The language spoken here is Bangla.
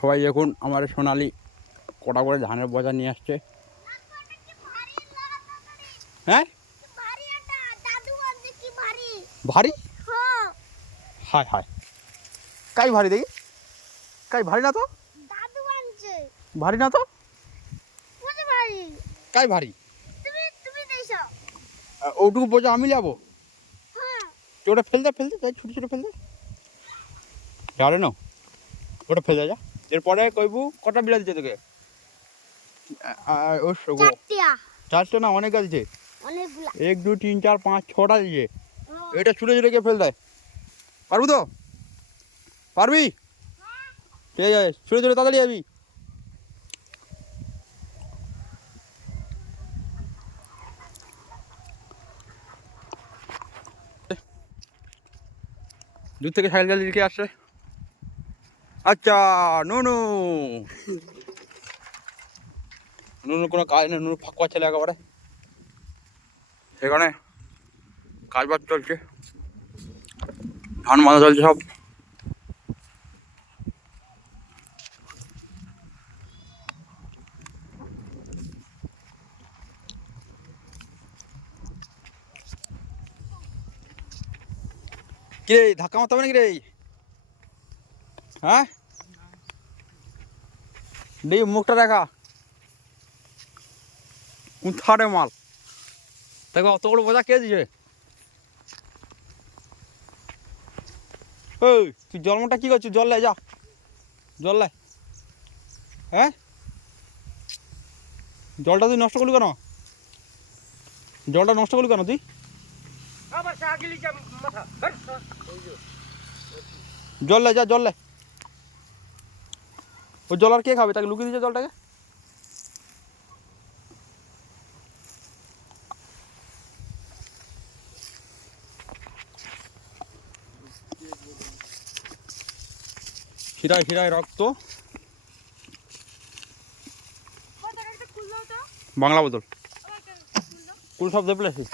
সবাই দেখুন আমার সোনালি কটা করে ধানের বোঝা নিয়ে আসছে। হ্যাঁ ভারী, হায় হায়, কাই ভারী দেখি, কাই ভারী না তো, ভারী না তো, কাই ভারী, ওটুকু বোঝা আমি যাবো, ওটা ফেলতে ফেলতে যাই, ছোটো ছোটো ফেলতে আরে না, ওটা ফেলতে যা। এরপরে কইবু কটা বিড়াল দিচ্ছে তোকে? চারটে না, অনেক গাছ দিচ্ছে, 1 2 3 4 5 6টা দিচ্ছে। এটা ছুটে ছুটে গিয়ে ফেল দেয়, পারবো তো? পারবি? ঠিক আছে, ছুটে ছুটে তাড়াতাড়ি যাবি। দূর থেকে সাইকেল গাড়ি দিকে আসছে। আচ্ছা নুনু, নুনু কোনো কাজ নেই, নুনু ফাঁকা ছেলে একেবারে। সেখানে কাজবাজ চলছে, ধান মাথা চলছে সব। কিরে ধাক্কা মারতে হবে নাকি রে? হ্যাঁ দেখি মুখটা দেখা, কোথারে মাল দেখো, অত বড় বোঝা কে দিছে? ওই তুই জন্মটা কি করছিস? জল লাই যা, জল লাই। হ্যাঁ জলটা তুই নষ্ট করলি কেন? জলটা নষ্ট করলি কেন তুই? জল লাই যা, জল লাই। ওই জল আর কে খাবে? তাকে লুকিয়ে দিচ্ছে জলটাকে। শিরায় শিরায় রক্ত। বাংলা বোতল কুল সব দেপলেছিস।